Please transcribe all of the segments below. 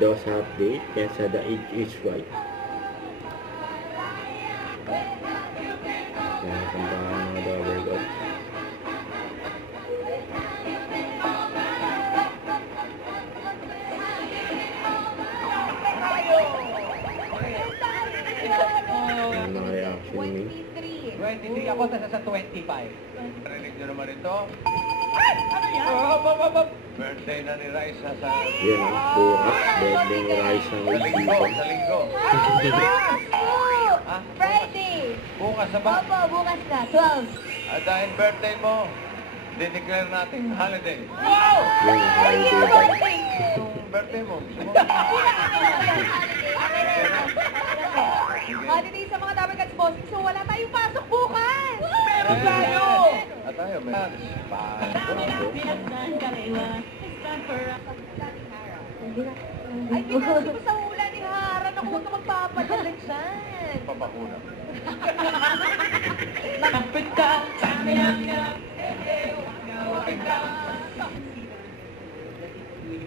Mendoza update. Yes, the age is right. Yan, kantahan mga Dabber Gods. Yan mga reaction ni 23 ako, sa 25. Narinig nyo naman ito? Ano yan? Birthday na ni Raisa sa... Yan, bukas. Birthday ni Raisa ng Sa linggo, Ibigan. sa linggo. Ah, Friday! Bukas na ba? Opo, bukas na, 12. At dahil birthday mo, dineclare natin holiday. Wow! Yan, holiday ba? Yung birthday mo. gusto mo? Holiday sa mga Dabber Gods bossing, so wala tayong pasok bukas! Meron tayo! At tayo, may Ay, pinasok ko sa hula ni Haran. Ako huwag ka magpapadala dyan. papakuna. Kapit ka! Sabi namin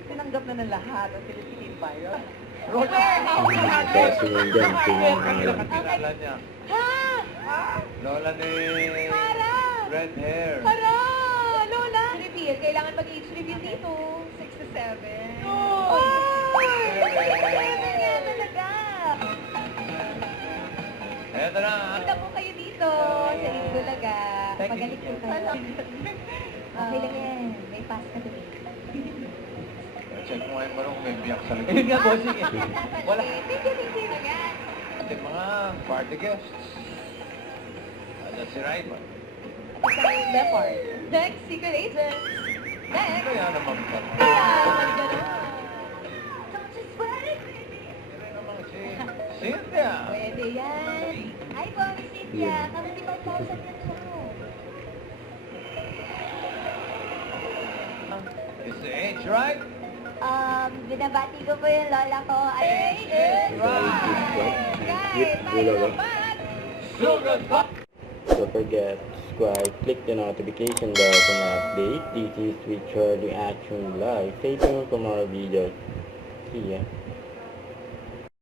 tinanggap na ng lahat ang Philippine virus. Roll Kasi yun dyan, pinangalan. Kakilala niya. Ha? Lola ni... Hara! Red hair. Hara! Lola! Reveal. Kailangan mag-age review dito. 6 to 7. Oh! 6 to 7 yan talaga. Eto na. Punta po kayo dito sa Itbulaga. Pagalit po kayo. Okay lang yan. May pass ka doon. Check mo ngayon marong may biyak sa Yun likod. nga, bossing eh. Wala. Thank you. Ating mga party guests. At si Raiba. Sa Leopard. Next, Secret Agent. Next. Kaya naman pa. Kaya naman si Cynthia. Pwede yan. Hi po, Miss Cynthia. Kamuti 5,000 yan siya. Is the age right? Binabati ko po yung lola ko. Ay, Hit Bulaga. Sugar Pop! Don't forget to subscribe, click the notification bell for more update. This is Richard Reaction Live. Stay tuned for more videos. See ya.